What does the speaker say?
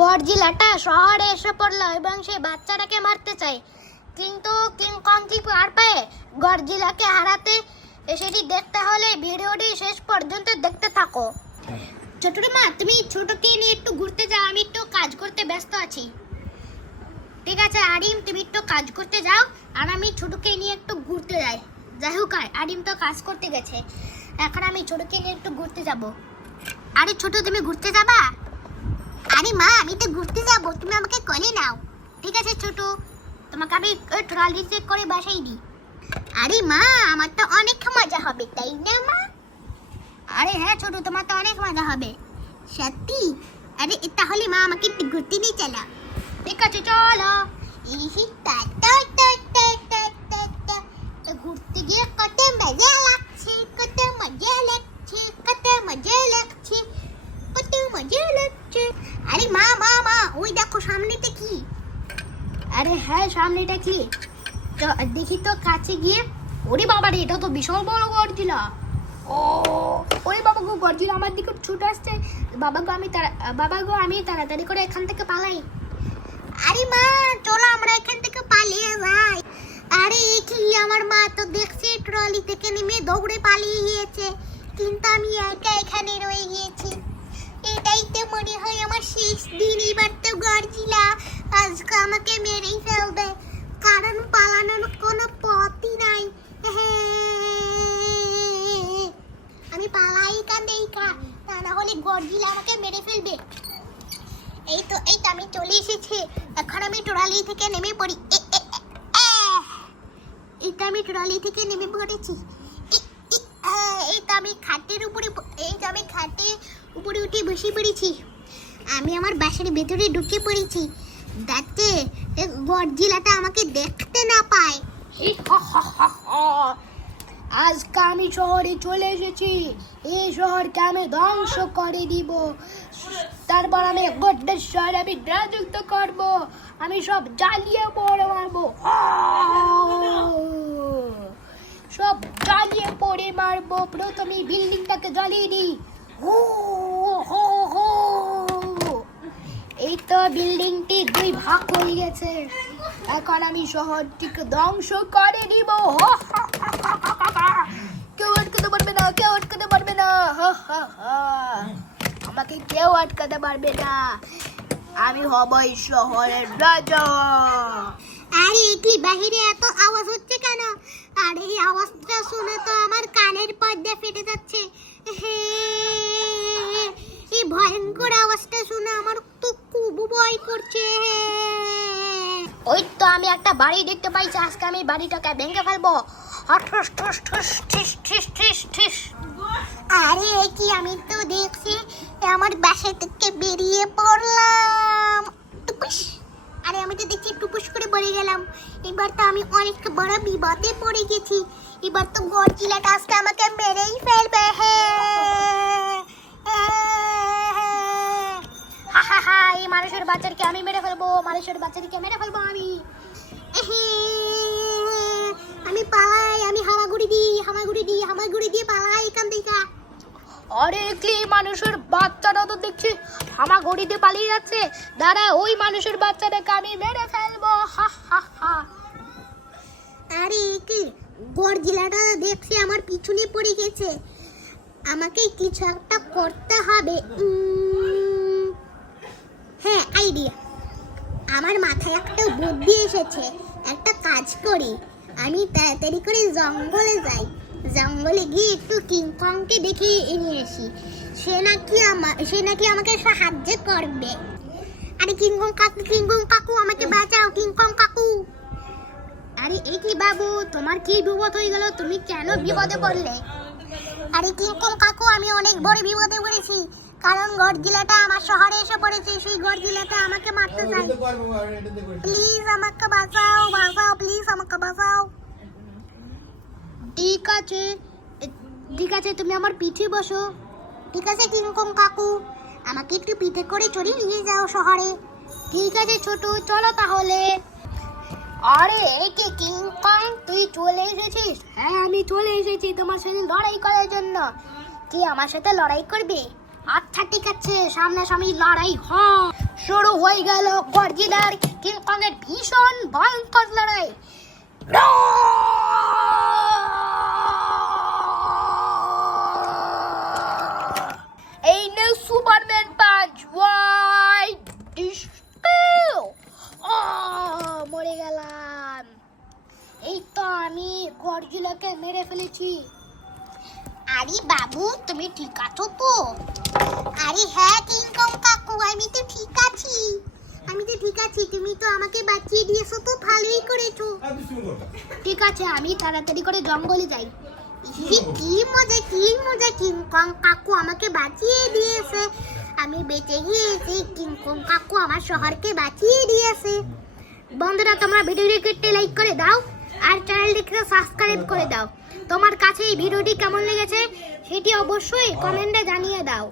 গডজিলাটা শহরে এসে পড়লো এবং সে বাচ্চাটাকে মারতে চায়, কিন্তু কিং কং কি পার পায় গডজিলাকে হারাতে? সেটি দেখতে হলে ভিডিওটি শেষ পর্যন্ত দেখতে থাকো। ছোটর মা, তুমি ছোটকে নিয়ে একটু ঘুরতে যাও, আমি একটু কাজ করতে ব্যস্ত আছি। ঠিক আছে আরিম, তুমি একটু কাজ করতে যাও আর আমি ছোটকে নিয়ে একটু ঘুরতে যাই। যাই হোক, আরিম তো কাজ করতে গেছে, এখন আমি ছোটকে নিয়ে একটু ঘুরতে যাব। আরে ছোট, তুমি ঘুরতে যাবা? আরে মা, আমি তো ঘুরতে যাব, তুমি আমাকে কোলে নাও। ঠিক আছে ছোট, তোমাকে আমি ট্রলিতে করে বাসাই দিই। আরে মা, আমার তো অনেক মজা হবে, তাই না মা? আরে হ্যাঁ ছোট, তোমার তো অনেক মজা হবে। সত্যি? আরে তাহলে মা আমাকে একটু ঘুরতে নিয়ে চলো। ঠিক আছে চলো। ঘুরতে গিয়ে কত মজা লাগছে, কত মজা লাগছে, কত মজা লাগছে, কত মজা লাগছে। আরে মা মা মা, ওই দেখো সামনেটা কি? আরে হ্যাঁ, সামনেটা কি? তো দেখি তো কাছে গিয়ে। ওরে বাবা রে, এটা তো বিশাল বড় গডজিলা। ও ওরে বাবা গো, গডজিলা আমার দিকে ছুটে আসছে। বাবা গো আমি তাড়াতাড়ি করে এখান থেকে পালাই। আরে মা চলো আমরা এখান থেকে পালিয়ে যাই। আরে কি, আমার মা তো দেখছি ট্রলি থেকে নেমে দৌড়ে পালিয়ে গিয়েছে, কিন্তু আমি একা এখানে রয়ে গিয়েছি। এটাই তো মনে হয় আমার শেষ দিন। এবার তো গডজিলা আজকে আমাকে মেরেই ফেলবে, কারণ পালানোর কোনো পথই নাই। আমি পালাই কান্দেইকা, তা না হলে গডজিলা আমাকে মেরে ফেলবে। এই তো আমি চলে এসেছি, এখন আমি ট্রলি থেকে নেমে পড়ি। আমি ট্রলি থেকে নেমে পড়েছি। আমি খাটের উপরে উঠে বসে পড়েছি। আমি আমার বাসার ভেতরে ঢুকে পড়েছি, যাতে গডজিলাটা আমাকে দেখতে না পায়। আজকে আমি শহরে চলে এসেছি, এই শহরকে আমি ধ্বংস করে দিব। তারপর আমি গোটা শহর আমি রাজত্ব করব, আমি সব জ্বালিয়ে পড়ে মারবো, সব জ্বালিয়ে পড়ে মারবো। প্রথমে বিল্ডিংটাকে জ্বালিয়ে দিই। এই তো বিল্ডিংটি দুই ভাগ হয়ে গেছে, এখন আমি শহরটিকে ধ্বংস করে দিব। কেউ আটকাতে পারবে না, কেউ আটকাতে পারবে না, আমাকে কেউ আটকাতে পারবে না। আমি হব এই শহরের রাজা। আরে কি বাহিরে এত আওয়াজ হচ্ছে কেন? আর এই আওয়াজটা শুনে তো আমার কানের পর্দা ফেটে যাচ্ছে। এই ভয়ঙ্কর আওয়াজটা শুনে আমার তো খুব ভয় করছে। ওই তো আমি একটা বাড়ি দেখতে পাইছি, আজকে আমি বাড়িটাকে ভেঙে ফেলবো। আরে কি, আমি তো দেখছি আমার বাসা থেকে বেরিয়ে পড়লাম। আরে আমি তো দেখছি টুপুস করে পড়ে গেলাম। এবার তো আমি অনেক বড় বিপদে পড়ে গেছি। এবার তো গডজিলাটা আজকে আমাকে মেরেই ফেলবে। এই মানুষের বাচ্চাকে আমি মেরে ফেলবো, মানুষের বাচ্চাকে মেরে ফেলবো আমি। আমি পালাই, আমি হামাগুড়ি দিয়ে পালাই এখান থেকে। আরে কি, মানুষের বাচ্চাটা তো দেখছি হামাগুড়ি দিয়ে পালিয়ে যাচ্ছে। দাঁড়া, ওই মানুষের বাচ্চাটাকে আমি মেরে ফেলবো। আরে কি, গডজিলাটা দেখছি আমার পিছনে পড়ে গেছে, আমাকে কিছু একটা করতে হবে। হ্যাঁ, আইডিয়া, আমার মাথায় একটা বুদ্ধি এসেছে। একটা কাজ করি, আমি তাড়াতাড়ি করে জঙ্গলে যাই, জঙ্গলে গিয়ে একটু কিং কংকে দেখে নিয়ে আসি। সে নাকি আমাকে সাহায্য করবে। আরে কিং কং কাকু আমাকে বাঁচাও, কিং কং কাকু। আরে এই কি বাবু, তোমার কি বিপদ হয়ে গেল? তুমি কেন বিপদে পড়লে? আরে কিং কং কাকু, আমি অনেক বড় বিপদে পড়েছি, কারণ গডজিলাটা আমার শহরে এসে পড়েছে। সেই গডজিলাটা আমাকে মারতে চায়। প্লিজ আমাকে বাঁচাও, প্লিজ আমাকে বাঁচাও। ঠিক আছে, তুমি আমার পিঠে বসো। ঠিক আছে কিং কং কাকু, আমাকে একটু পিঠে করে চড়িয়ে নিয়ে যাও শহরে। ঠিক আছে ছোট, চলো তাহলে। আরে এই কি কিং কং, তুই চলে এসেছিস? হ্যাঁ, আমি চলে এসেছি তোমার সাথে লড়াই করার জন্য। কি আমার সাথে লড়াই করবে? আচ্ছা ঠিক আছে, সামনাসামনি লড়াই শুরু হয়ে গেল গডজিলার কিং কং এর ভীষণ ভয়ঙ্কর লড়াই। এই নে সুপারম্যান পাঞ্চ, ওয়াইড ডিস্কিল। মরে গেলাম। এই তো আমি গডজিলাকে মেরে ফেলেছি। আরে বাবু, তুমি ঠিক আছো তো? আরে হ্যাঁ কিং কং কাকু, আমি তো ঠিক আছি। তুমি তো আমাকে বাঁচিয়ে দিয়েছো, তো ভালোই করেছো। ঠিক আছে, আমি তাড়াতাড়ি করে জঙ্গলে যাই। কি মজা কিং কং কাকু আমাকে বাঁচিয়ে দিয়েছে। আমি বেঁচে গিয়েছি, কিং কং কাকু আমার শহরকে বাঁচিয়ে দিয়েছে। বন্ধুরা, তোমরা ভিডিওটিকে লাইক করে দাও আর চ্যানেলটিকে সাবস্ক্রাইব করে দাও। তোমার কাছে এই ভিডিওটি কেমন লেগেছে সেটি অবশ্যই কমেন্টে জানিয়ে দাও।